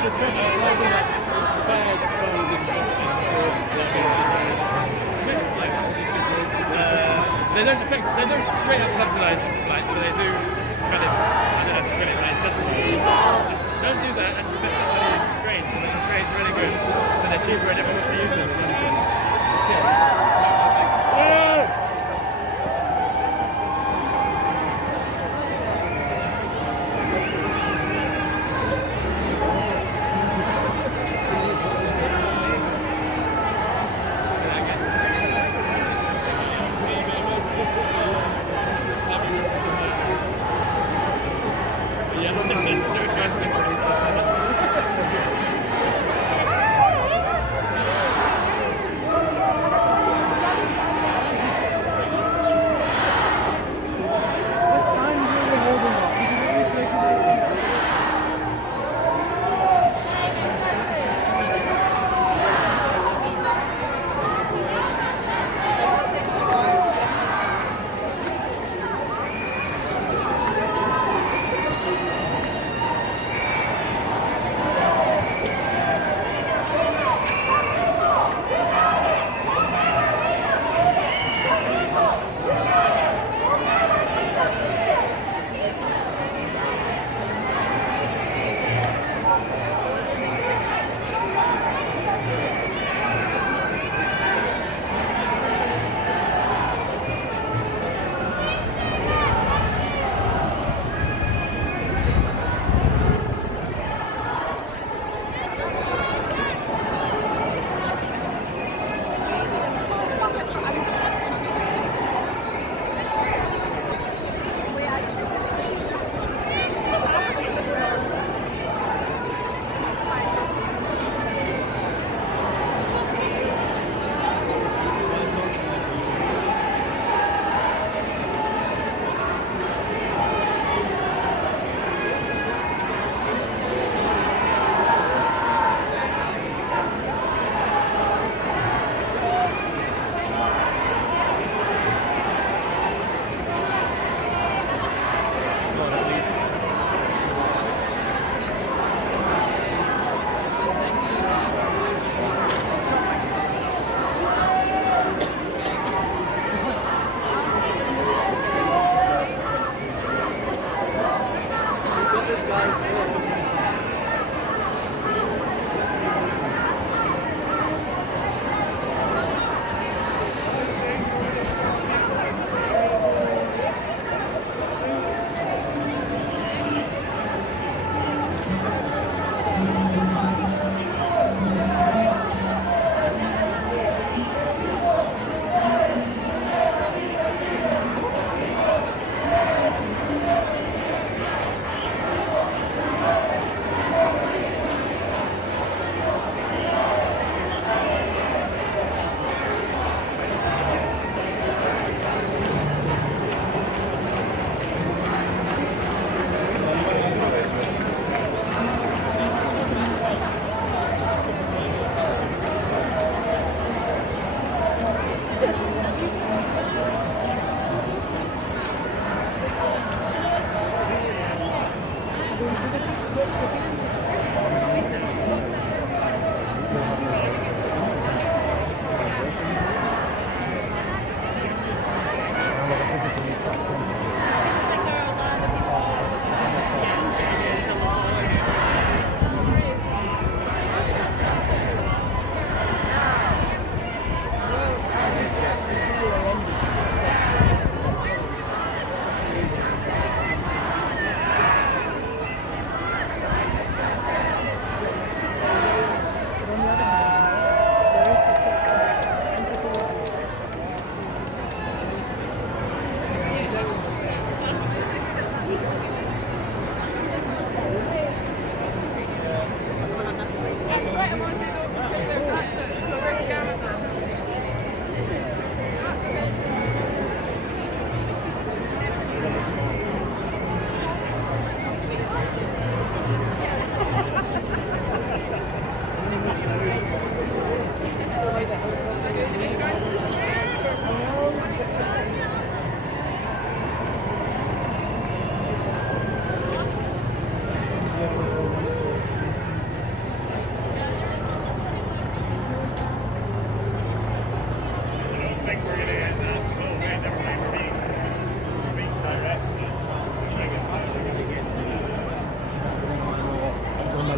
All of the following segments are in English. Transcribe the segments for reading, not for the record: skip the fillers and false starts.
They don't straight up subsidise flights, but they do kind of, I don't know, to put it like incentivise. Just don't do that and invest that money in trains, and the trains are really good. So they're cheaper and everyone wants to use them.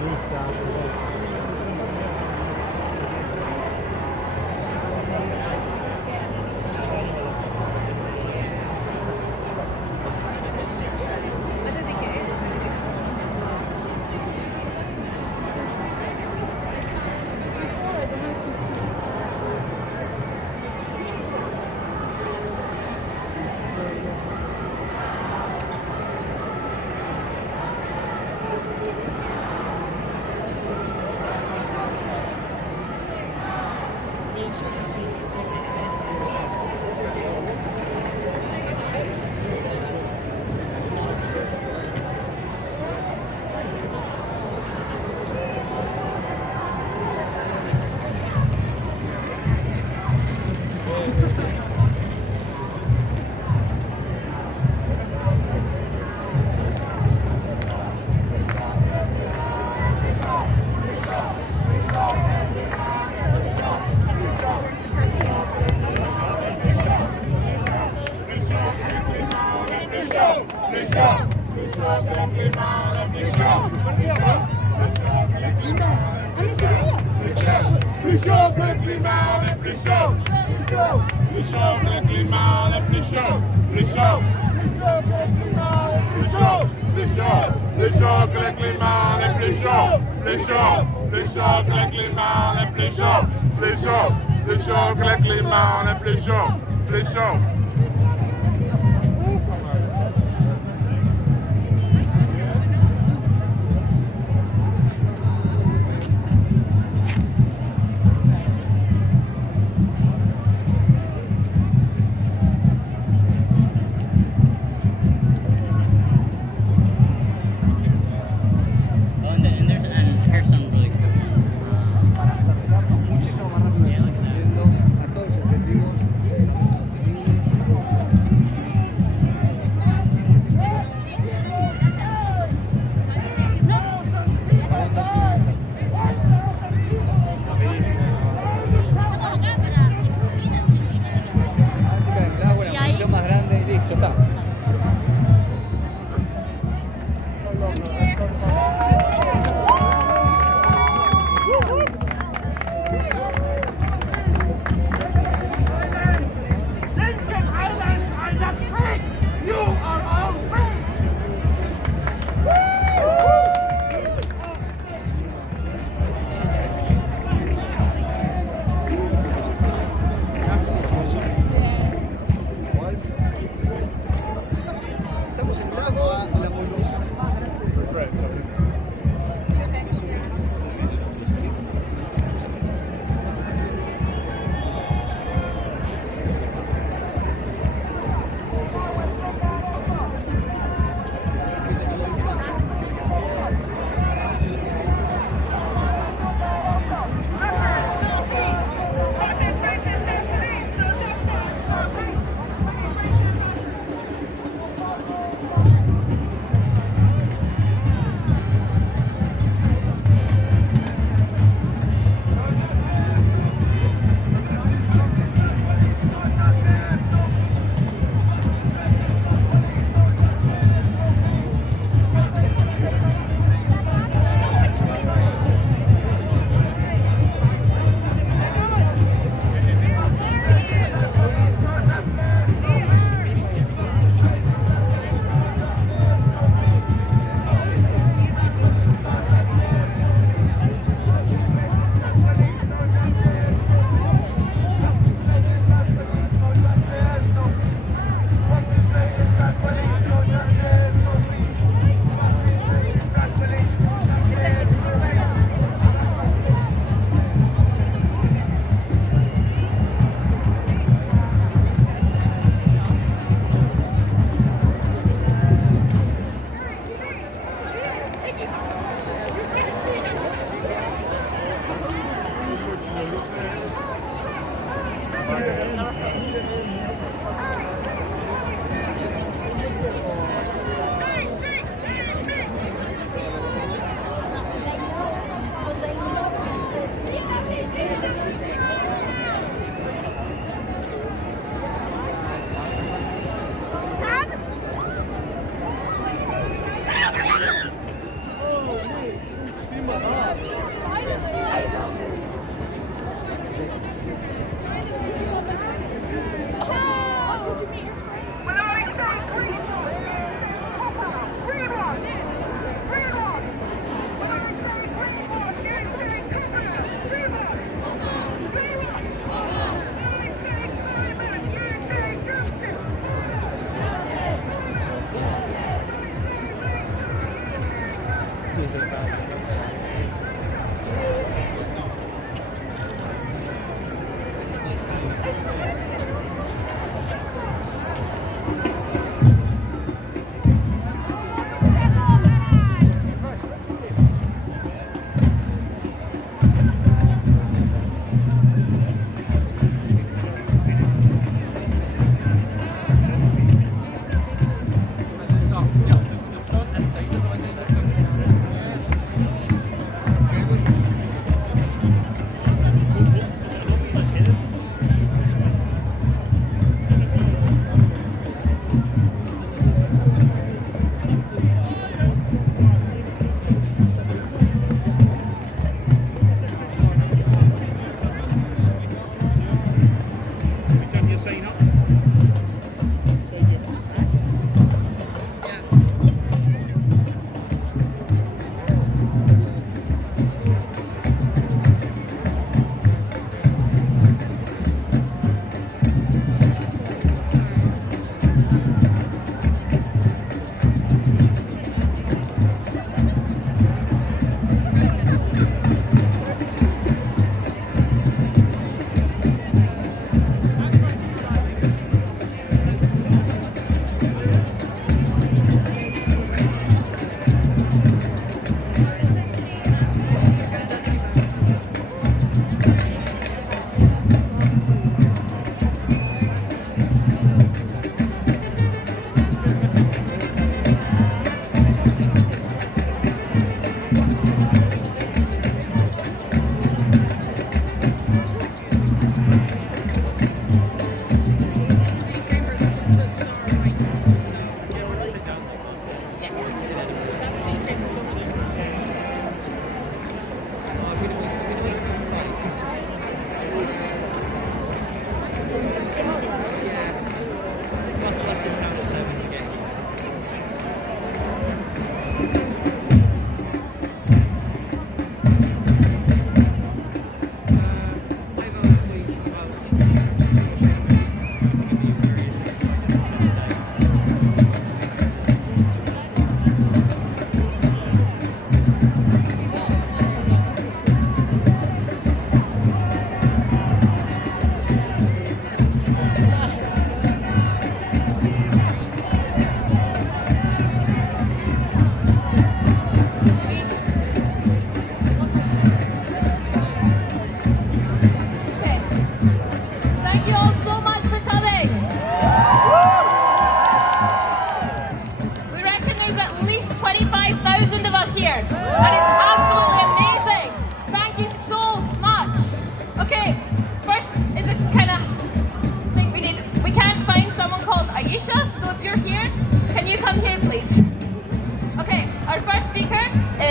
Plus chaud que le climat, on est plus chaud. Plus chaud. Plus chaud que le climat, on est plus chaud. Plus chaud. Plus chaud que le climat, on est plus chaud. Plus chaud. Plus chaud que le climat, on est plus chaud. Plus chaud. Plus chaud que le climat, on est plus chaud. Plus chaud. Plus chaud que le climat, on est plus chaud. Plus chaud.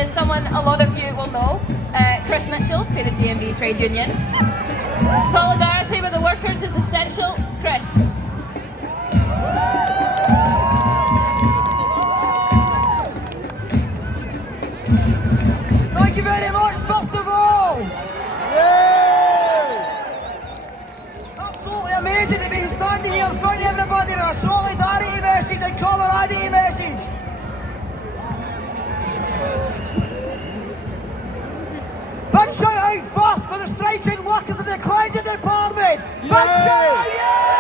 Someone a lot of you will know, Chris Mitchell for the GMB Trade Union. Solidarity with the workers is essential. Chris. Thank you very much, first of all. Absolutely amazing to be standing here in front of everybody with a solidarity message and camaraderie message. Big shout out first for the striking workers of the Cleansing Department. Big shout out, yes!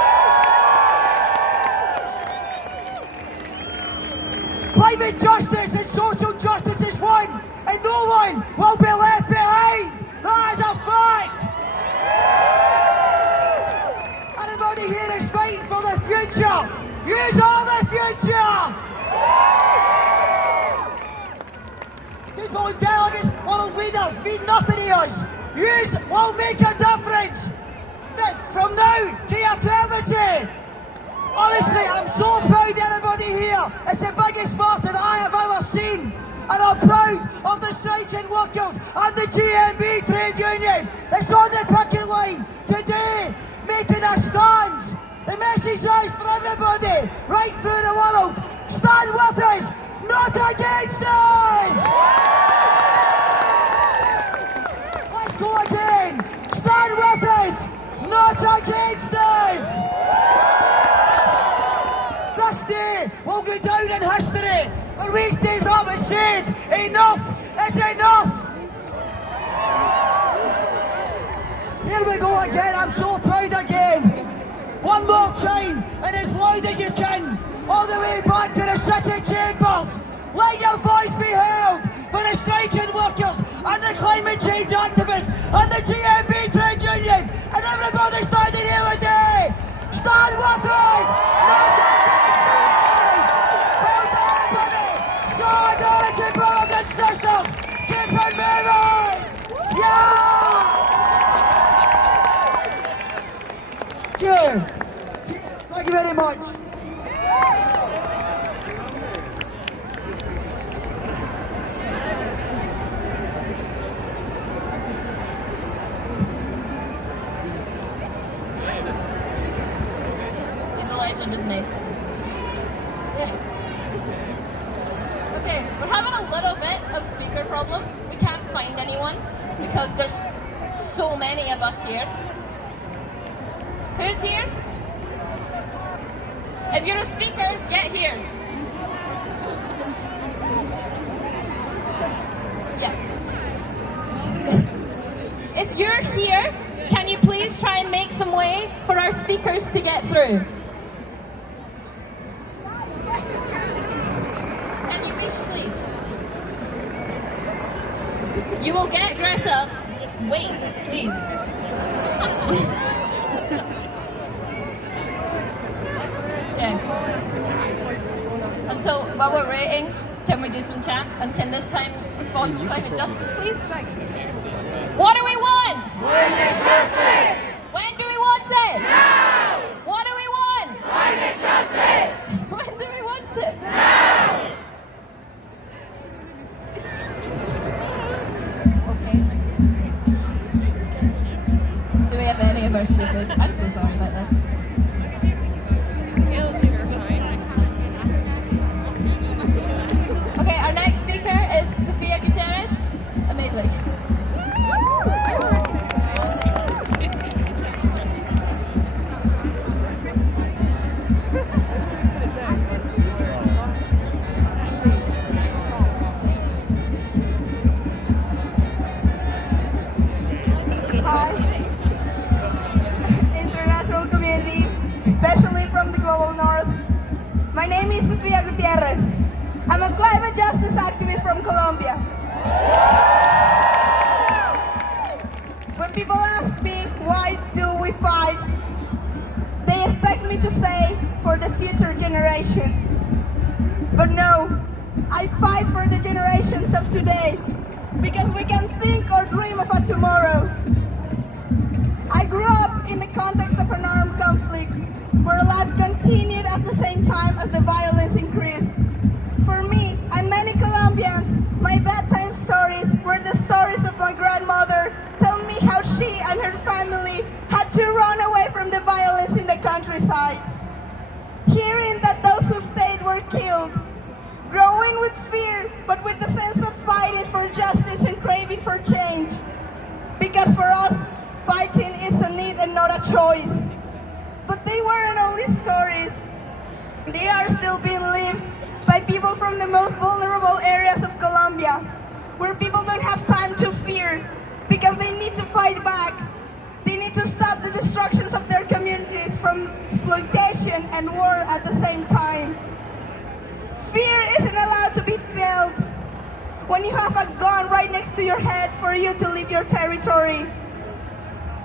Climate justice and social justice is one, and no one will be left behind. That is a fact. Everybody here is fighting for the future. Yous are the future. People and delegates, world leaders mean nothing to us. Yous will make a difference. From now to eternity. Honestly, I'm so proud of everybody here. It's the biggest march that I have ever seen. And I'm proud of the striking workers and the GMB Trade Union that's on the picket line today, making a stand. The message is for everybody, right through the world. Stand with us, not against us! Let's go again. Stand with us, not against us! This day will go down in history. When we stand up and said, enough is all the way back to the city chambers. Let your voice be heard for the striking workers and the climate change activists and the GMB trade union and everybody standing here today. Stand with us, not against us. Well done, buddy. Solidarity, brothers and sisters. Keep it moving. Yes. Thank you. Thank you very much. Legend, isn't he? Yes. Okay, we're having a little bit of speaker problems. We can't find anyone because there's so many of us here. Who's here? If you're a speaker, get here. Yeah. If you're here, can you please try and make some way for our speakers to get through? You will get Greta. Wait, please. Okay. Until while we're waiting, can we do some chants? And can this time respond to climate justice, please? What do we want? Climate justice! When do we want it? Now! What do we want? Climate justice! When do we want it? Now! Do we have any of our speakers? I'm so sorry about this. Okay, our next speaker is Sofia Gutierrez. Amazing. Especially from the global north. My name is Sofia Gutierrez. I'm a climate justice activist from Colombia. When people ask me why do we fight, they expect me to say for the future generations. But no, I fight for the generations of today because we can think or dream of a tomorrow. I grew up in the context of an armed conflict where life continued at the same time as the violence increased. For me and many Colombians, my bedtime stories were the stories of my grandmother telling me how she and her family had to run away from the violence in the countryside. Hearing that those who stayed were killed, growing with fear but with the sense of fighting for justice and craving for change. Because for us, fighting is a need and not a choice. But they weren't only stories. They are still being lived by people from the most vulnerable areas of Colombia, where people don't have time to fear because they need to fight back. They need to stop the destructions of their communities from exploitation and war at the same time. Fear isn't allowed to be felt when you have a gun right next to your head for you to leave your territory.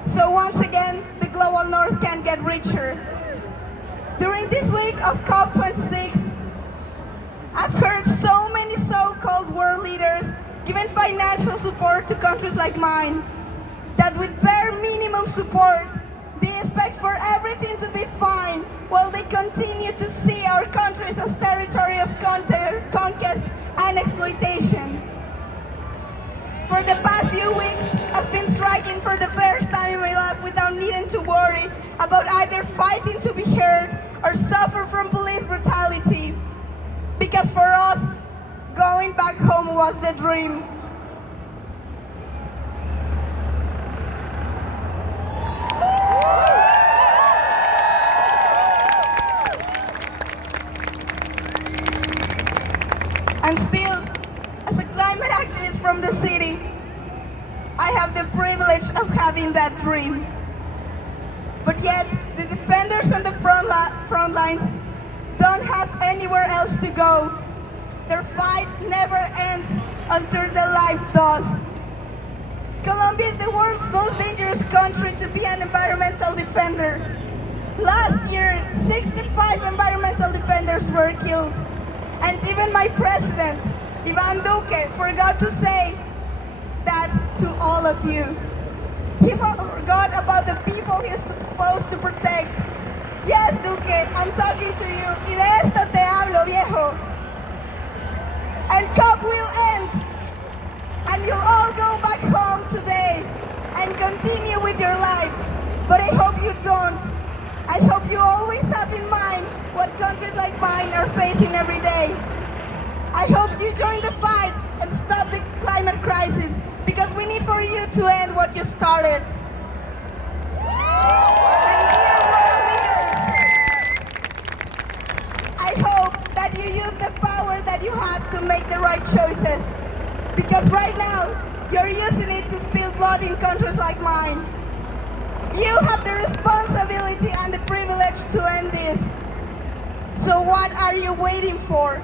So once again, the global north can get richer. During this week of Cop26, I've heard so many so-called world leaders giving financial support to countries like mine, that with bare minimum support, they expect for everything to be fine while they continue to see our countries as territory of conquest and exploitation. For the past few weeks, I've been striking for the first time in my life without needing to worry about either fighting to be heard or suffer from police brutality. Because for us, going back home was the dream. And still, as a climate activist from the city, I have the privilege of having that dream. But yet, the defenders on the front lines don't have anywhere else to go. Their fight never ends until their life does. Colombia is the world's most dangerous country to be an environmental defender. Last year, 65 environmental defenders were killed. And even my president, Ivan Duque, forgot to say that to all of you. He forgot about the people he's supposed to protect. Yes, Duque, I'm talking to you. Y de esto te hablo, viejo. And COP will end. And you'll all go back home today and continue with your lives. But I hope you don't. I hope you always have in mind what countries like mine are facing every day. I hope you join the fight and stop the climate crisis, because we need for you to end what you started. And dear world leaders, I hope that you use the power that you have to make the right choices. Because right now, you're using it to spill blood in countries like mine. You have the responsibility and the privilege to end this. So what are you waiting for?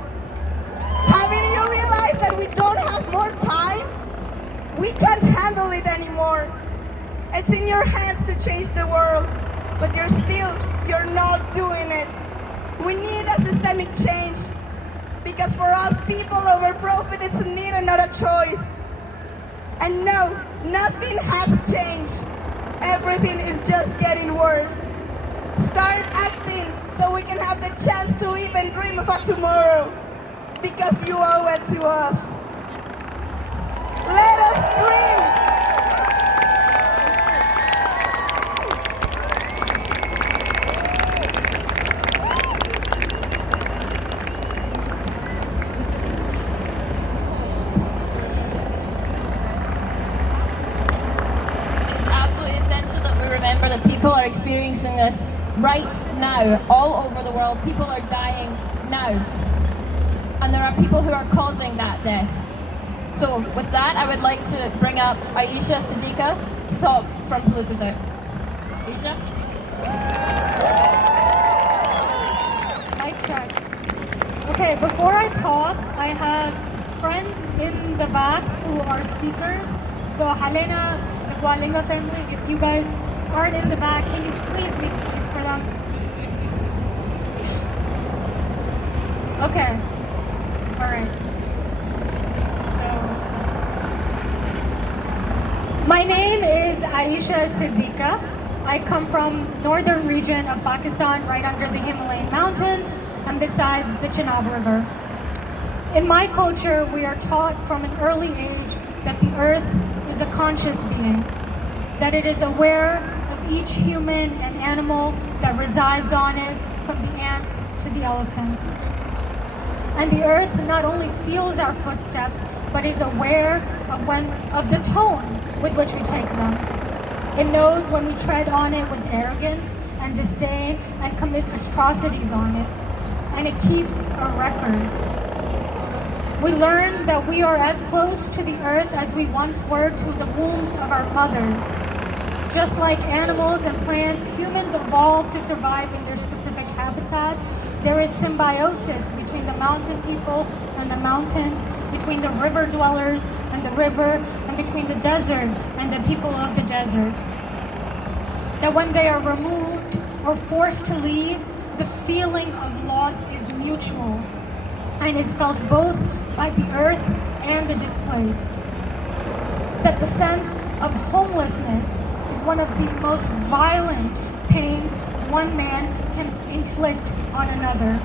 Haven't you realized that we don't have more time? We can't handle it anymore. It's in your hands to change the world, but you're not doing it. We need a systemic change, because for us, people over profit is a need and not a choice. And no, nothing has changed. Everything is just getting worse. Start acting so we can have the chance to even dream of a tomorrow, because you owe it to us. Let us dream. It is absolutely essential that we remember that people are experiencing this right now, all over the world. People are dying now. And there are people who are causing that death. So with that, I would like to bring up Aisha Siddiqa to talk from Polluters Out. Aisha? Mic check. Okay, before I talk, I have friends in the back who are speakers. So Helena, the Gualinga family, if you guys aren't in the back, can you please make space for them? Okay. All right. So, my name is Aisha Siddiqa. I come from northern region of Pakistan, right under the Himalayan mountains and besides the Chenab River. In my culture, we are taught from an early age that the earth is a conscious being, that it is aware of each human and animal that resides on it, from the ants to the elephants. And the earth not only feels our footsteps, but is aware of the tone with which we take them. It knows when we tread on it with arrogance and disdain and commit atrocities on it. And it keeps a record. We learn that we are as close to the earth as we once were to the wombs of our mother. Just like animals and plants, humans evolved to survive in their specific habitats. There is symbiosis between the mountain people and the mountains, between the river dwellers and the river, and between the desert and the people of the desert. That when they are removed or forced to leave, the feeling of loss is mutual and is felt both by the earth and the displaced. That the sense of homelessness is one of the most violent pains one man can inflict on another.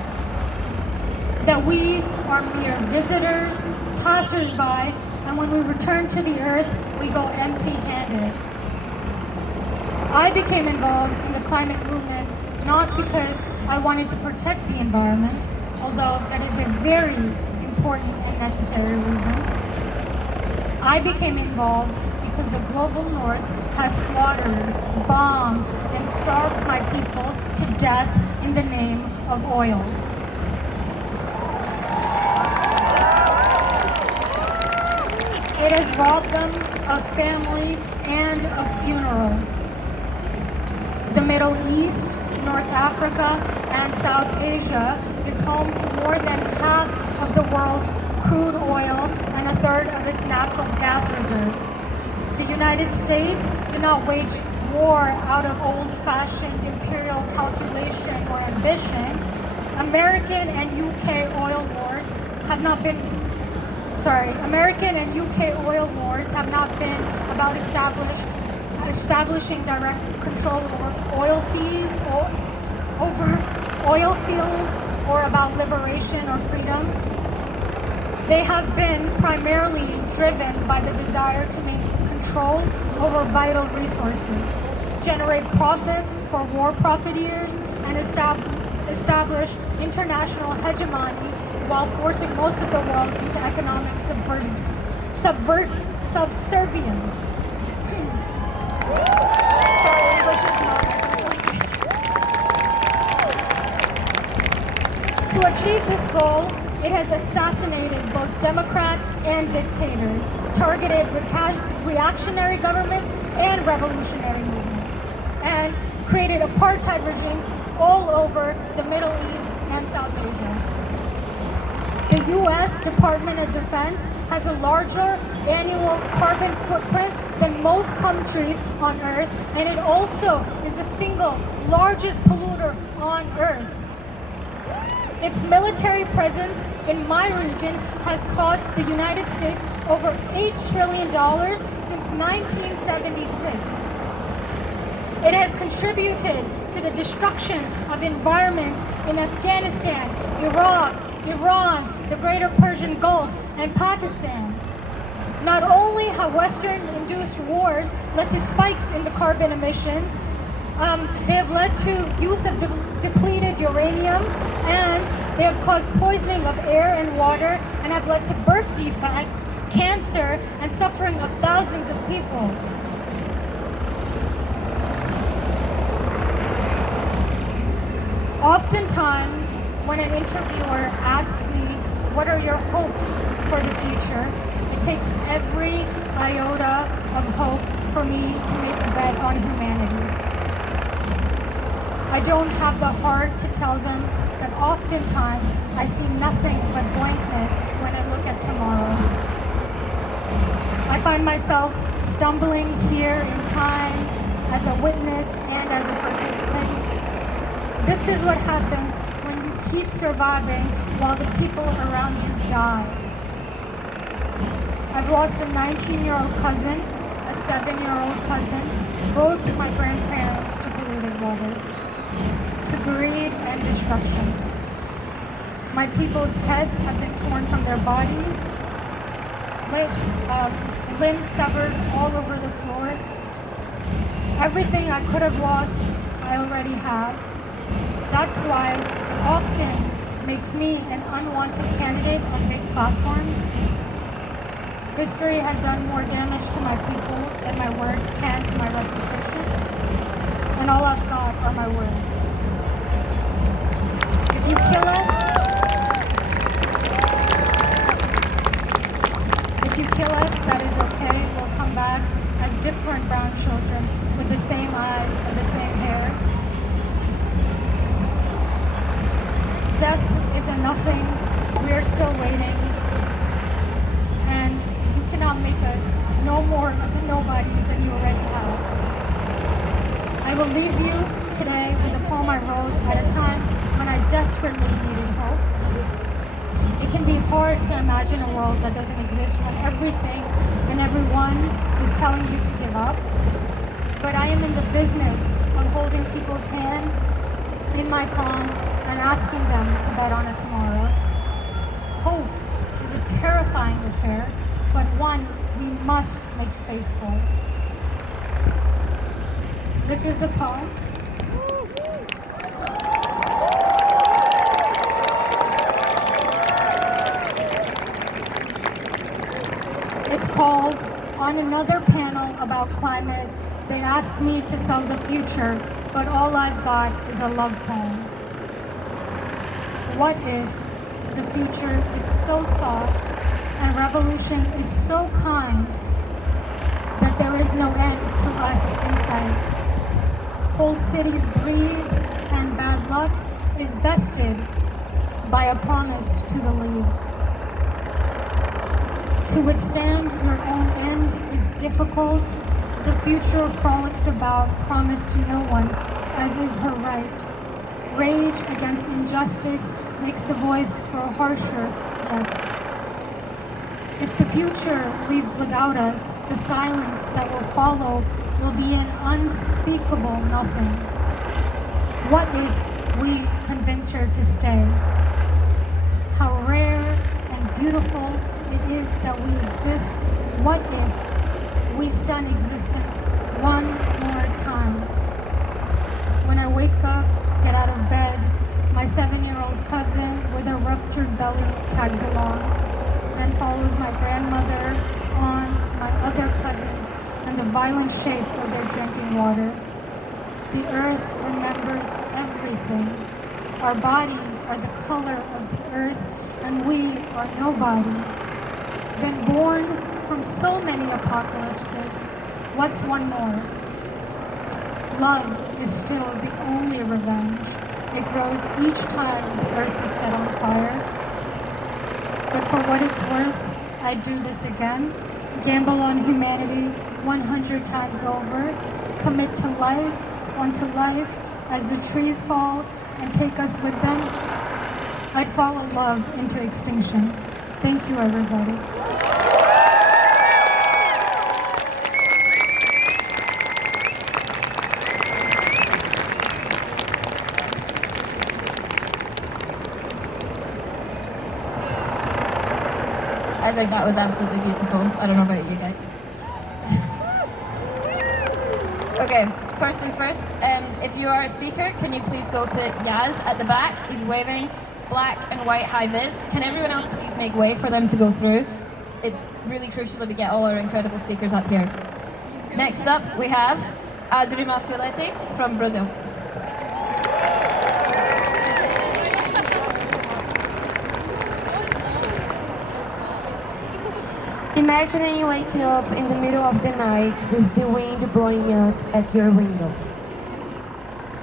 That we are mere visitors, passers-by, and when we return to the earth, we go empty-handed. I became involved in the climate movement not because I wanted to protect the environment, although that is a very important and necessary reason. I became involved because the global north has slaughtered, bombed, and starved my people to death in the name of oil. It has robbed them of family and of funerals. The Middle East, North Africa, and South Asia is home to more than half of the world's crude oil and a third of its natural gas reserves. The United States did not wage war out of old-fashioned imperial calculation or ambition. American and UK oil wars have not been about establishing direct control over oil fields or about liberation or freedom. They have been primarily driven by the desire to maintain control over vital resources, generate profit for war profiteers, and establish international hegemony while forcing most of the world into economic subservience. Sorry, English is not my first language. To achieve this goal, it has assassinated both Democrats and dictators, targeted reactionary governments and revolutionary movements, and created apartheid regimes all over the Middle East and South Asia. The U.S. Department of Defense has a larger annual carbon footprint than most countries on Earth, and it also is the single largest polluter on Earth. Its military presence in my region has cost the United States over $8 trillion since 1976. It has contributed to the destruction of environments in Afghanistan, Iraq, Iran, the Greater Persian Gulf, and Pakistan. Not only have Western-induced wars led to spikes in the carbon emissions, they have led to use of depleted uranium, and they have caused poisoning of air and water, and have led to birth defects, cancer, and suffering of thousands of people. Oftentimes, when an interviewer asks me, what are your hopes for the future? It takes every iota of hope for me to make a bet on humanity. I don't have the heart to tell them that oftentimes I see nothing but blankness when I look at tomorrow. I find myself stumbling here in time as a witness and as a participant. This is what happens when you keep surviving while the people around you die. I've lost a 19-year-old cousin, a 7-year-old cousin, both of my grandparents to polluted water, to greed and destruction. My people's heads have been torn from their bodies, limbs severed all over the floor. Everything I could have lost, I already have. That's why it often makes me an unwanted candidate on big platforms. History has done more damage to my people than my words can to my reputation, and all I've got are my words. If you kill us, that is okay. We'll come back as different brown children with the same eyes and the same hair. Death is a nothing. We are still waiting. And you cannot make us no more of the nobodies than you already have. I will leave you today with a poem I wrote at a time when I desperately needed hope. It can be hard to imagine a world that doesn't exist when everything and everyone is telling you to give up. But I am in the business of holding people's hands in my palms and asking them to bet on a tomorrow. Hope is a terrifying affair, but one we must make space for. This is the poem. It's called On Another Panel About Climate. They asked me to sell the future, but all I've got is a love poem. What if the future is so soft and revolution is so kind that there is no end to us in sight? Whole cities breathe and bad luck is bested by a promise to the leaves. To withstand your own end is difficult. The future frolics about, promise to no one, as is her right. Rage against injustice makes the voice grow harsher yet. If the future leaves without us, the silence that will follow will be an unspeakable nothing. What if we convince her to stay? How rare and beautiful it is that we exist. What if we stun existence one more time? When I wake up, get out of bed, my 7-year-old cousin with a ruptured belly tags along. Then follows my grandmother, aunts, my other cousins, and the violent shape of their drinking water. The earth remembers everything. Our bodies are the color of the earth, and we are nobodies. Been born from so many apocalypses. What's one more? Love is still the only revenge. It grows each time the earth is set on fire. But for what it's worth, I'd do this again. Gamble on humanity 100 times over. Commit to life, onto life, as the trees fall and take us with them. I'd follow love into extinction. Thank you, everybody. I think that was absolutely beautiful. I don't know about you guys. Okay, first things first, if you are a speaker, can you please go to Yaz at the back? He's waving black and white high-vis. Can everyone else please make way for them to go through? It's really crucial that we get all our incredible speakers up here. Next up, we have Adrie Mafioletti from Brazil. Imagining waking up in the middle of the night with the wind blowing out at your window.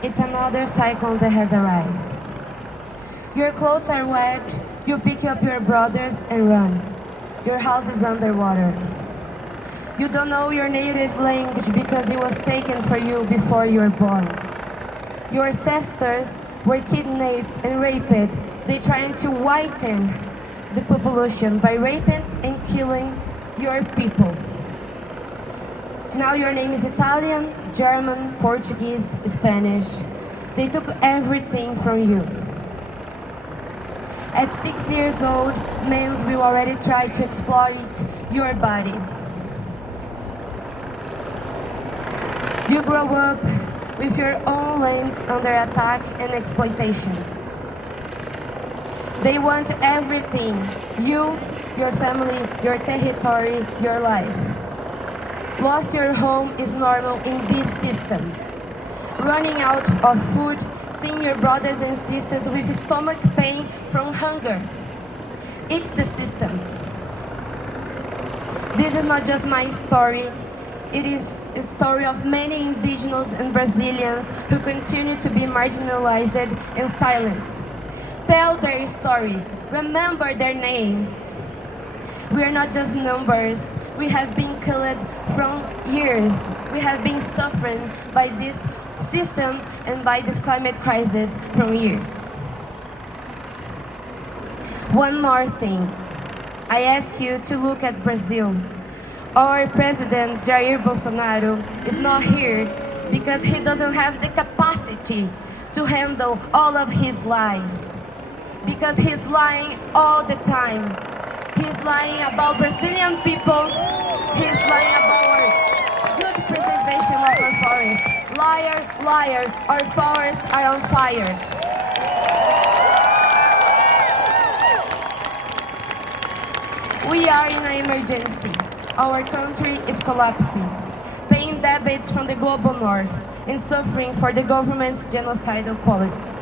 It's another cyclone that has arrived. Your clothes are wet, you pick up your brothers and run. Your house is underwater. You don't know your native language because it was taken for you before you were born. Your ancestors were kidnapped and raped. They trying to whiten the population by raping and killing your people. Now your name is Italian, German, Portuguese, Spanish. They took everything from you. At 6 years old, men will already try to exploit your body. You grow up with your own lands under attack and exploitation. They want everything, you, your family, your territory, your life. Lost your home is normal in this system. Running out of food, seeing your brothers and sisters with stomach pain from hunger. It's the system. This is not just my story. It is a story of many indigenous and Brazilians who continue to be marginalized and silenced. Tell their stories. Remember their names. We are not just numbers. We have been killed from years. We have been suffering by this system and by this climate crisis from years. One more thing. I ask you to look at Brazil. Our president, Jair Bolsonaro, is not here because he doesn't have the capacity to handle all of his lies. Because he's lying all the time. He's lying about Brazilian people. He's lying about our good preservation of our forests. Liar, liar, our forests are on fire. We are in an emergency. Our country is collapsing, paying debts from the global north and suffering for the government's genocidal policies.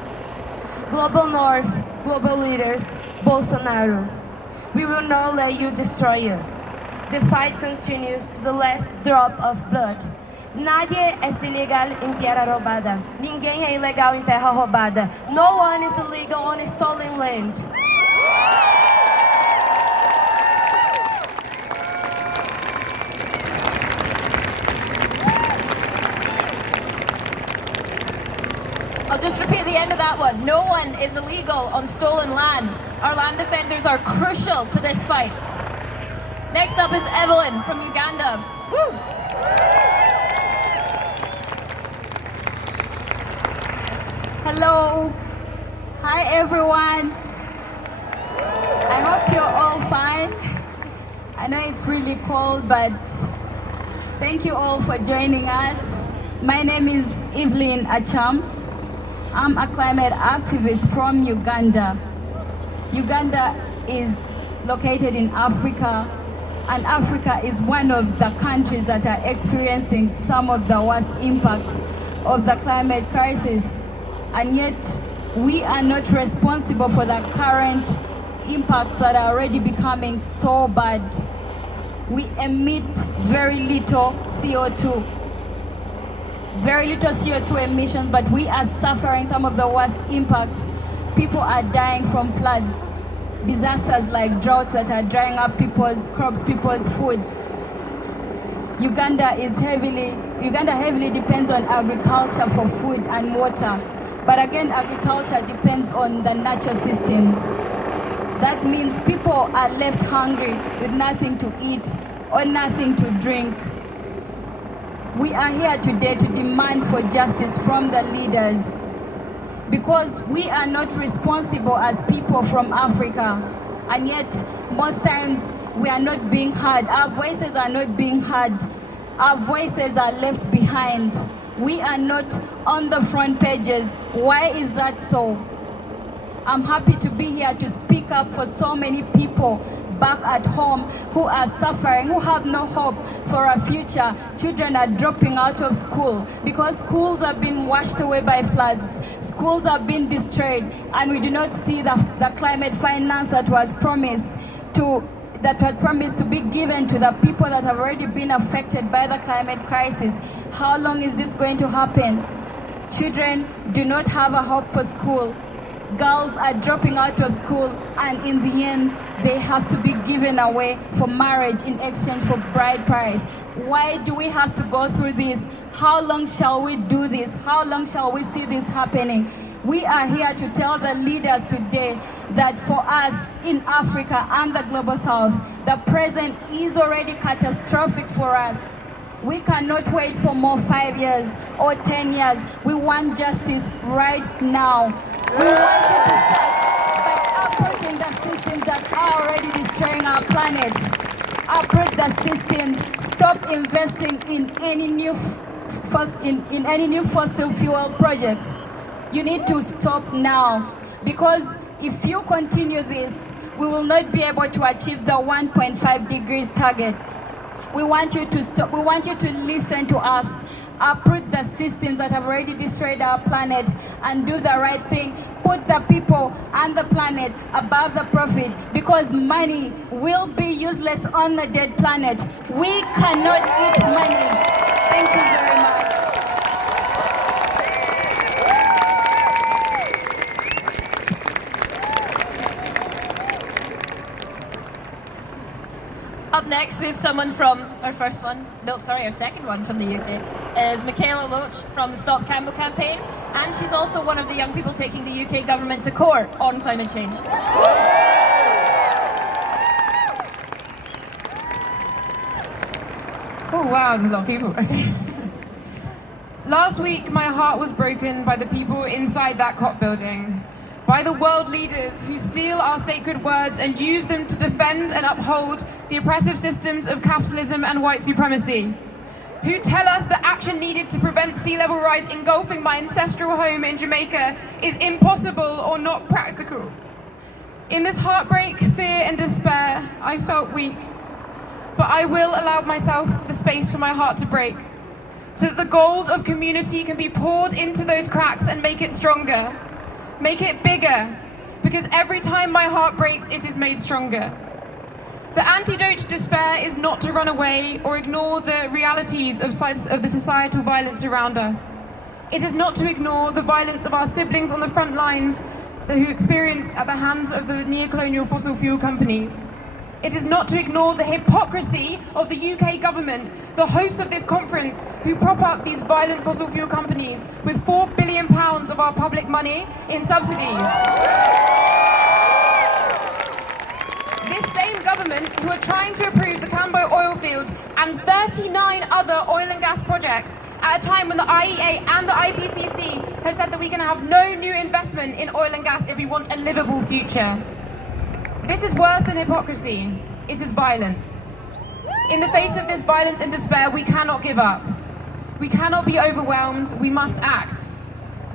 Global north, global leaders, Bolsonaro, we will not let you destroy us. The fight continues to the last drop of blood. Nadie é ilegal em terra roubada. Ninguém é ilegal em terra roubada. No one is illegal on stolen land. I'll just repeat the end of that one. No one is illegal on stolen land. Our land defenders are crucial to this fight. Next up is Evelyn from Uganda. Woo! Hello. Hi everyone. I hope you're all fine. I know it's really cold, but thank you all for joining us. My name is Evelyn Acham. I'm a climate activist from Uganda. Uganda is located in Africa, and Africa is one of the countries that are experiencing some of the worst impacts of the climate crisis. And yet, we are not responsible for the current impacts that are already becoming so bad. We emit very little CO2. Very little CO2 emissions, but we are suffering some of the worst impacts. People are dying from floods, disasters like droughts that are drying up people's crops, people's food. Uganda heavily depends on agriculture for food and water. But again, agriculture depends on the natural systems. That means people are left hungry with nothing to eat or nothing to drink. We are here today to demand for justice from the leaders, because we are not responsible as people from Africa, and yet most times we are not being heard. Our voices are not being heard. Our voices are left behind. We are not on the front pages. Why is that so? I'm happy to be here to speak up for so many people back at home who are suffering, who have no hope for a future. Children are dropping out of school because schools have been washed away by floods. Schools have been destroyed, and we do not see the climate finance that was promised to be given to the people that have already been affected by the climate crisis. How long is this going to happen? Children do not have a hope for school. Girls are dropping out of school, and in the end, they have to be given away for marriage in exchange for bride price. Why do we have to go through this? How long shall we do this? How long shall we see this happening? We are here to tell the leaders today that for us in Africa and the Global South, the present is already catastrophic for us. We cannot wait for more 5 years or 10 years. We want justice right now. We want you to start by uprooting the systems that are already destroying our planet. Uproot the systems. Stop investing in any new fossil fuel projects. You need to stop now, because if you continue this, we will not be able to achieve the 1.5 degrees target. We want you to stop. We want you to listen to us. Uproot the systems that have already destroyed our planet and do the right thing. Put the people and the planet above the profit, because money will be useless on the dead planet. We cannot eat money. Thank you very much. Up next, we have someone from our second one from the UK, is Michaela Loach from the Stop Campbell campaign, and she's also one of the young people taking the UK government to court on climate change. Oh wow, there's a lot of people. Okay. Last week, my heart was broken by the people inside that COP building, by the world leaders who steal our sacred words and use them to defend and uphold the oppressive systems of capitalism and white supremacy, who tell us the action needed to prevent sea level rise engulfing my ancestral home in Jamaica is impossible or not practical. In this heartbreak, fear and despair, I felt weak, but I will allow myself the space for my heart to break, so that the gold of community can be poured into those cracks and make it stronger. Make it bigger, because every time my heart breaks, it is made stronger. The antidote to despair is not to run away or ignore the realities of the societal violence around us. It is not to ignore the violence of our siblings on the front lines who experience at the hands of the neocolonial fossil fuel companies. It is not to ignore the hypocrisy of the UK government, the hosts of this conference, who prop up these violent fossil fuel companies with £4 billion of our public money in subsidies. This same government who are trying to approve the Cambo oil field and 39 other oil and gas projects at a time when the IEA and the IPCC have said that we can have no new investment in oil and gas if we want a livable future. This is worse than hypocrisy. It is violence. In the face of this violence and despair, we cannot give up. We cannot be overwhelmed. We must act.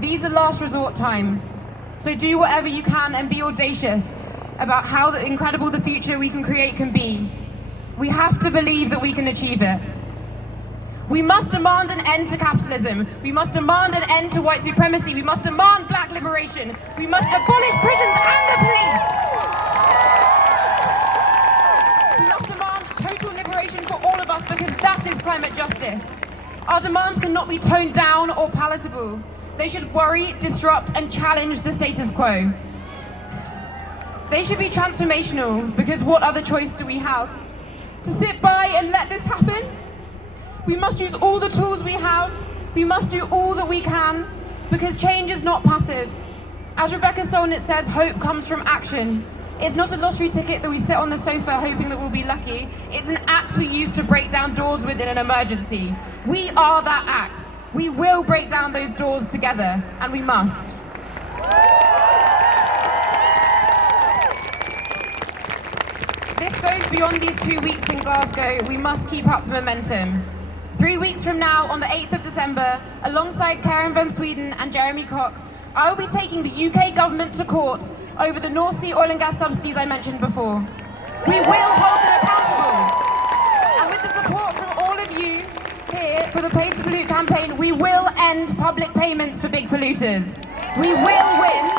These are last resort times. So do whatever you can and be audacious about how incredible the future we can create can be. We have to believe that we can achieve it. We must demand an end to capitalism. We must demand an end to white supremacy. We must demand black liberation. We must abolish prisons and the police. We must demand total liberation for all of us because that is climate justice. Our demands cannot be toned down or palatable. They should worry, disrupt, and challenge the status quo. They should be transformational because what other choice do we have? To sit by and let this happen? We must use all the tools we have. We must do all that we can because change is not passive. As Rebecca Solnit says, hope comes from action. It's not a lottery ticket that we sit on the sofa hoping that we'll be lucky. It's an axe we use to break down doors with in an emergency. We are that axe. We will break down those doors together, and we must. This goes beyond these 2 weeks in Glasgow. We must keep up the momentum. 3 weeks from now, on the 8th of December, alongside Karen van Sweden and Jeremy Cox, I will be taking the UK government to court over the North Sea oil and gas subsidies I mentioned before. We will hold them accountable. And with the support from all of you here for the Pay to Pollute campaign, we will end public payments for big polluters. We will win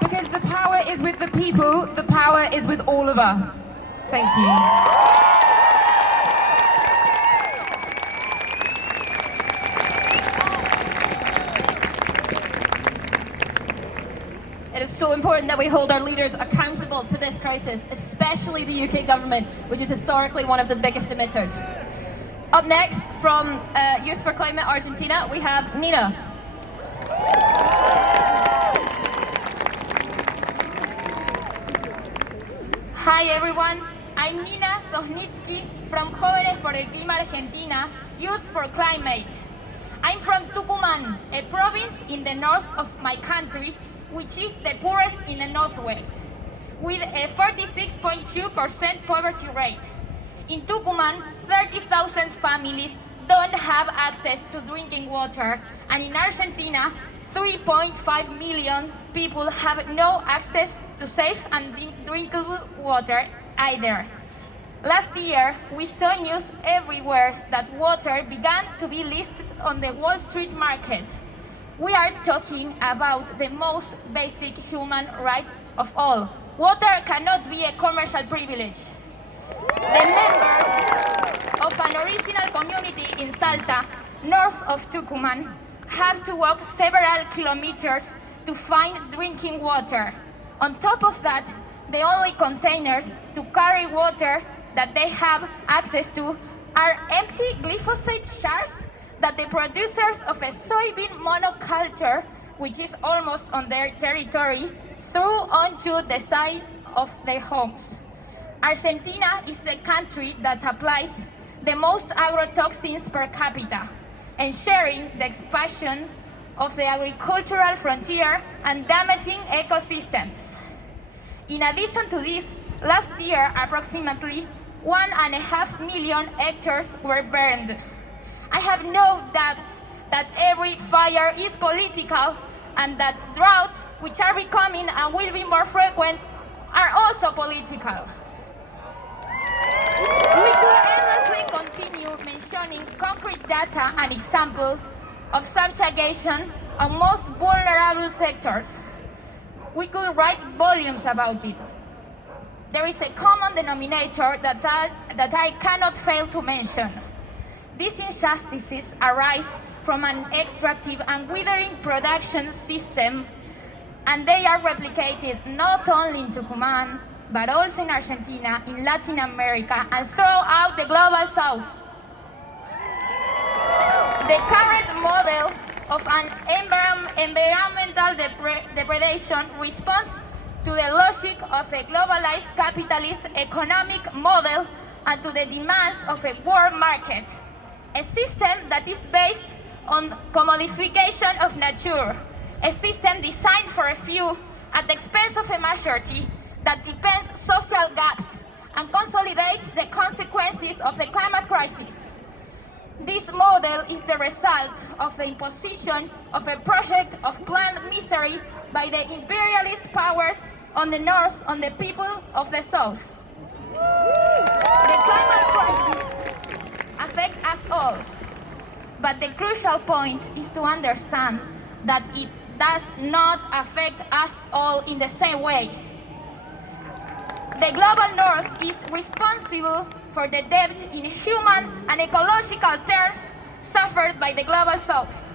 because the power is with the people, the power is with all of us. Thank you. It is so important that we hold our leaders accountable to this crisis, especially the UK government, which is historically one of the biggest emitters. Up next, from Youth for Climate Argentina, we have Nina. Hi everyone, I'm Nina Zognitsky from Jóvenes por el Clima Argentina, Youth for Climate. I'm from Tucumán, a province in the north of my country, which is the poorest in the northwest, with a 46.2% poverty rate. In Tucumán, 30,000 families don't have access to drinking water, and in Argentina, 3.5 million people have no access to safe and drinkable water either. Last year, we saw news everywhere that water began to be listed on the Wall Street market. We are talking about the most basic human right of all. Water cannot be a commercial privilege. The members of an original community in Salta, north of Tucumán, have to walk several kilometers to find drinking water. On top of that, the only containers to carry water that they have access to are empty glyphosate shards that the producers of a soybean monoculture, which is almost on their territory, threw onto the side of their homes. Argentina is the country that applies the most agrotoxins per capita, ensuring the expansion of the agricultural frontier and damaging ecosystems. In addition to this, last year approximately 1.5 million hectares were burned. I have no doubt that every fire is political and that droughts, which are becoming and will be more frequent, are also political. We could endlessly continue mentioning concrete data and examples of subjugation on most vulnerable sectors. We could write volumes about it. there is a common denominator that I cannot fail to mention. These injustices arise from an extractive and withering production system, and they are replicated not only in Tucumán, but also in Argentina, in Latin America, and throughout the global south. The current model of an environmental depredation responds to the logic of a globalized capitalist economic model and to the demands of a world market, a system that is based on commodification of nature, a system designed for a few at the expense of a majority that deepens social gaps and consolidates the consequences of the climate crisis. This model is the result of the imposition of a project of clan misery by the imperialist powers on the north on the people of the south. The climate crisis affects us all, but the crucial point is to understand that it does not affect us all in the same way. The global north is responsible for the debt in human and ecological terms suffered by the global south.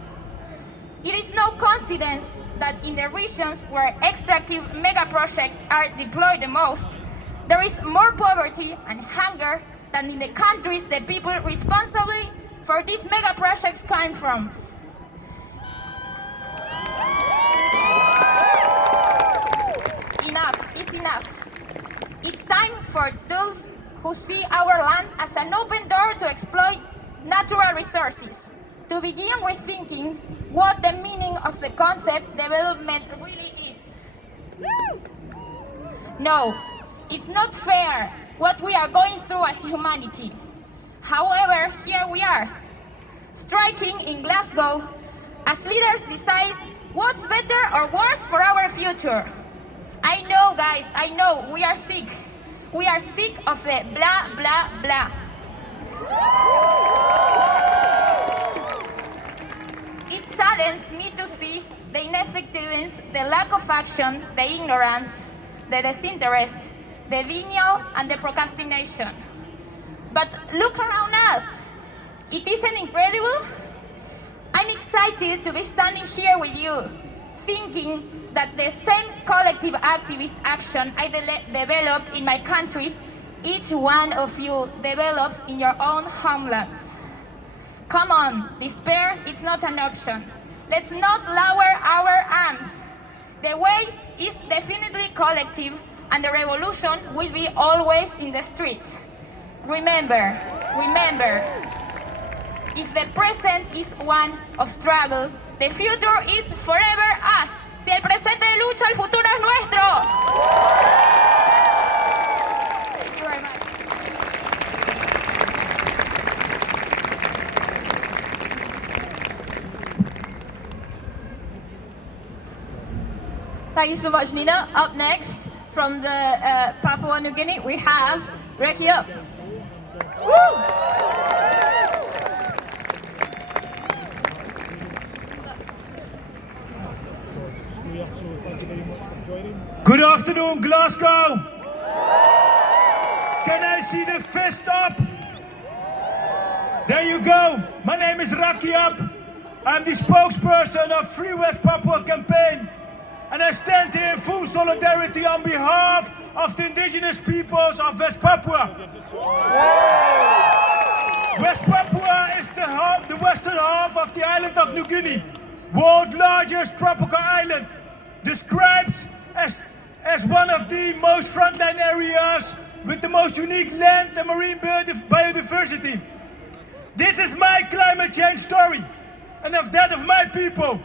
It is no coincidence that in the regions where extractive megaprojects are deployed the most, there is more poverty and hunger than in the countries the people responsible for these megaprojects come from. Enough is enough. It's time for those who see our land as an open door to exploit natural resources to begin rethinking what the meaning of the concept development really is. No, it's not fair what we are going through as humanity. However, here we are, striking in Glasgow as leaders decide what's better or worse for our future. I know, guys, I know, we are sick. We are sick of the blah, blah, blah. It saddens me to see the ineffectiveness, the lack of action, the ignorance, the disinterest, the denial, and the procrastination. But look around us. It isn't incredible? I'm excited to be standing here with you, thinking that the same collective activist action I developed in my country, each one of you develops in your own homelands. Come on, despair is not an option. Let's not lower our arms. The way is definitely collective, and the revolution will be always in the streets. Remember, if the present is one of struggle, the future is forever us. Si el presente de lucha, el futuro es nuestro. Thank you very much. Thank you so much, Nina. Up next, from the Papua New Guinea, we have Reki Up. Woo! Good afternoon, Glasgow. Can I see the fist up? There you go. My name is Raki Up. I'm the spokesperson of Free West Papua campaign. And I stand here in full solidarity on behalf of the indigenous peoples of West Papua. West Papua is the western half of the island of New Guinea, world's largest tropical island, described as one of the most frontline areas with the most unique land and marine biodiversity. This is my climate change story, and of that of my people.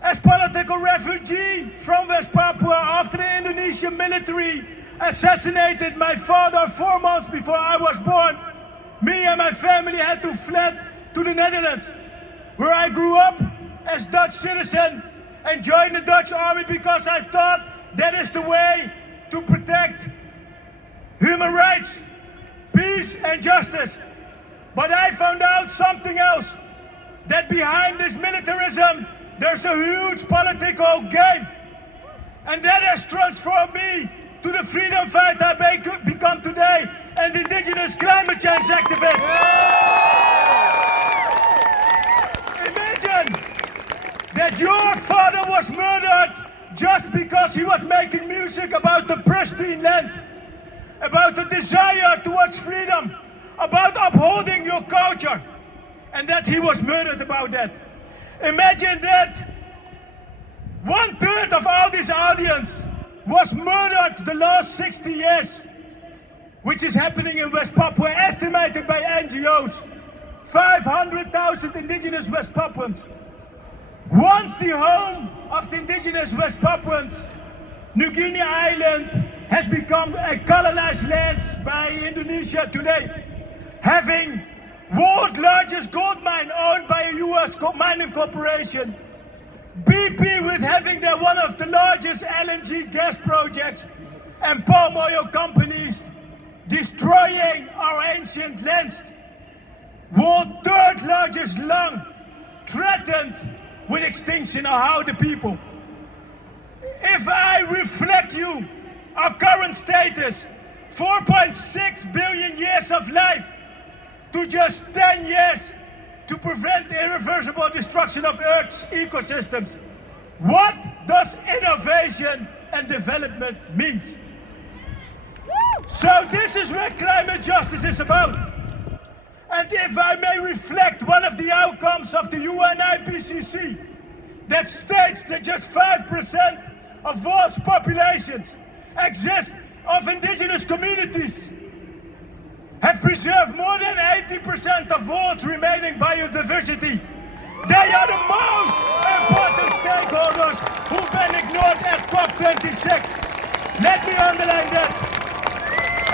As political refugee from West Papua after the Indonesian military assassinated my father 4 months before I was born, me and my family had to flee to the Netherlands, where I grew up as Dutch citizen and joined the Dutch army because I thought that is the way to protect human rights, peace and justice. But I found out something else, that behind this militarism there's a huge political game. And that has transformed me to the freedom fighter I become today, an indigenous climate change activist. Imagine that your father was murdered just because he was making music about the pristine land, about the desire towards freedom, about upholding your culture, and that he was murdered about that. Imagine that 1/3 of all this audience was murdered the last 60 years, which is happening in West Papua, estimated by NGOs. 500,000 indigenous West Papuans. Once the home of the indigenous West Papuans, New Guinea Island has become a colonized land by Indonesia today, having world's largest gold mine owned by a US mining corporation, BP with having their one of the largest LNG gas projects, and palm oil companies destroying our ancient lands. World's third largest lung threatened with extinction are how the people. If I reflect you, our current status, 4.6 billion years of life to just 10 years to prevent irreversible destruction of Earth's ecosystems. What does innovation and development mean? So this is what climate justice is about. And if I may reflect one of the outcomes of the UN IPCC that states that just 5% of world's populations exist of indigenous communities, have preserved more than 80% of world's remaining biodiversity. They are the most important stakeholders who've been ignored at Cop26. Let me underline that.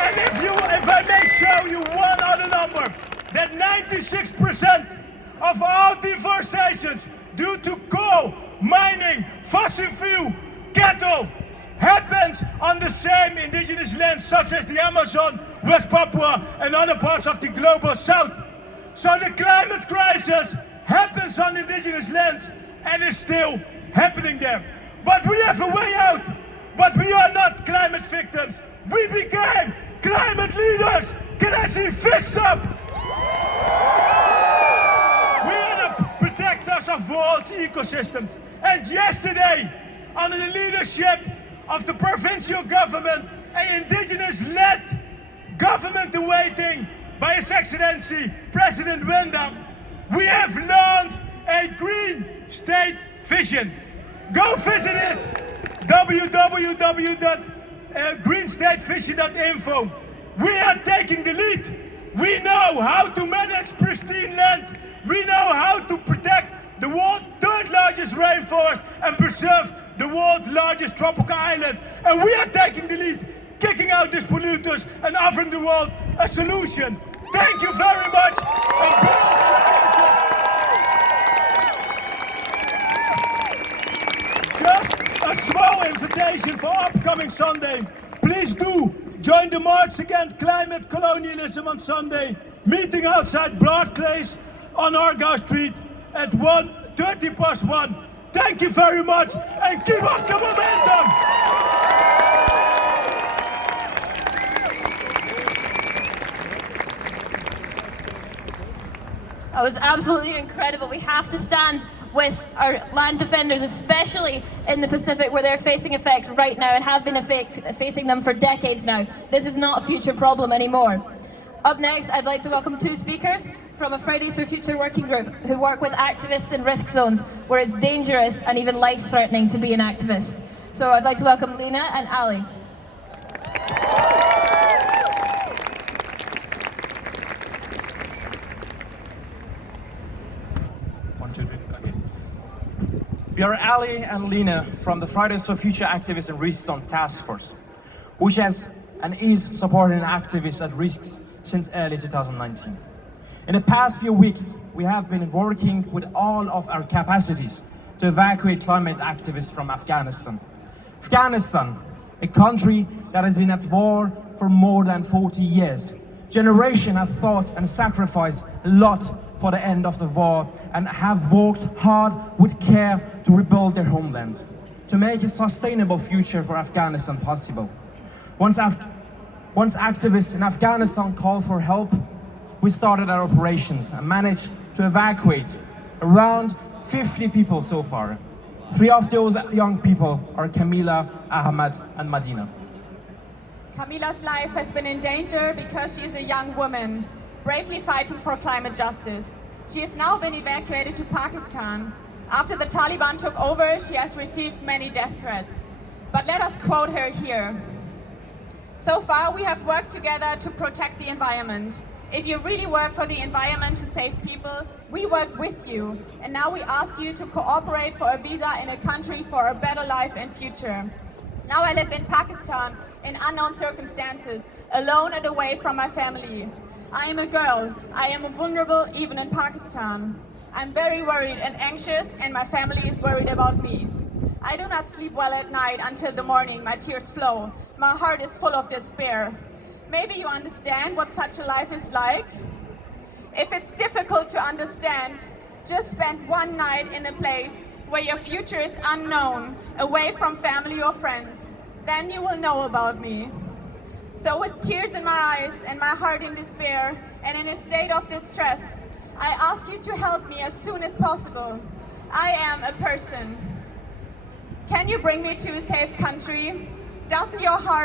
And if I may show you one other number, that 96% of all deforestations due to coal, mining, fossil fuel, cattle, happens on the same indigenous lands such as the Amazon, West Papua and other parts of the global south. So the climate crisis happens on indigenous lands and is still happening there. But we have a way out. But we are not climate victims. We became climate leaders. Can I see fists up? We are the protectors of world's ecosystems. And yesterday, under the leadership of the provincial government, an indigenous-led government in waiting by His Excellency President Wendam, we have launched a green state vision. Go visit it, www.greenstatevision.info. We are taking the lead. We know how to manage pristine land. We know how to protect the world's third largest rainforest and preserve the world's largest tropical island. And we are taking the lead, kicking out these polluters and offering the world a solution. Thank you very much. Just a small invitation for upcoming Sunday. Please do join the March Against Climate Colonialism on Sunday, meeting outside Broadclays on Argyle Street at 1:30 + 1. Thank you very much and keep up the momentum! That was absolutely incredible. We have to stand with our land defenders, especially in the Pacific where they're facing effects right now and have been facing them for decades now. This is not a future problem anymore. Up next, I'd like to welcome two speakers from a Fridays for Future working group who work with activists in risk zones where it's dangerous and even life-threatening to be an activist. So I'd like to welcome Lena and Ali. We are Ali and Lena from the Fridays for Future Activists and Risk Zone Task Force, which has and is supporting activists at risks since early 2019. In the past few weeks, we have been working with all of our capacities to evacuate climate activists from Afghanistan. Afghanistan, a country that has been at war for more than 40 years. Generations have fought and sacrificed a lot for the end of the war and have worked hard with care to rebuild their homeland, to make a sustainable future for Afghanistan possible. Once activists in Afghanistan called for help, we started our operations and managed to evacuate around 50 people so far. 3 of those young people are Camila, Ahmad, and Madina. Camila's life has been in danger because she is a young woman, bravely fighting for climate justice. She has now been evacuated to Pakistan. After the Taliban took over, she has received many death threats. But let us quote her here. So far, we have worked together to protect the environment. If you really work for the environment to save people, we work with you. And now we ask you to cooperate for a visa in a country for a better life and future. Now I live in Pakistan in unknown circumstances, alone and away from my family. I am a girl. I am vulnerable even in Pakistan. I'm very worried and anxious, and my family is worried about me. I do not sleep well at night until the morning. My tears flow. My heart is full of despair. Maybe you understand what such a life is like? If it's difficult to understand, just spend one night in a place where your future is unknown, away from family or friends. Then you will know about me. So with tears in my eyes and my heart in despair and in a state of distress, I ask you to help me as soon as possible. I am a person. Can you bring me to a safe country? Doesn't your heart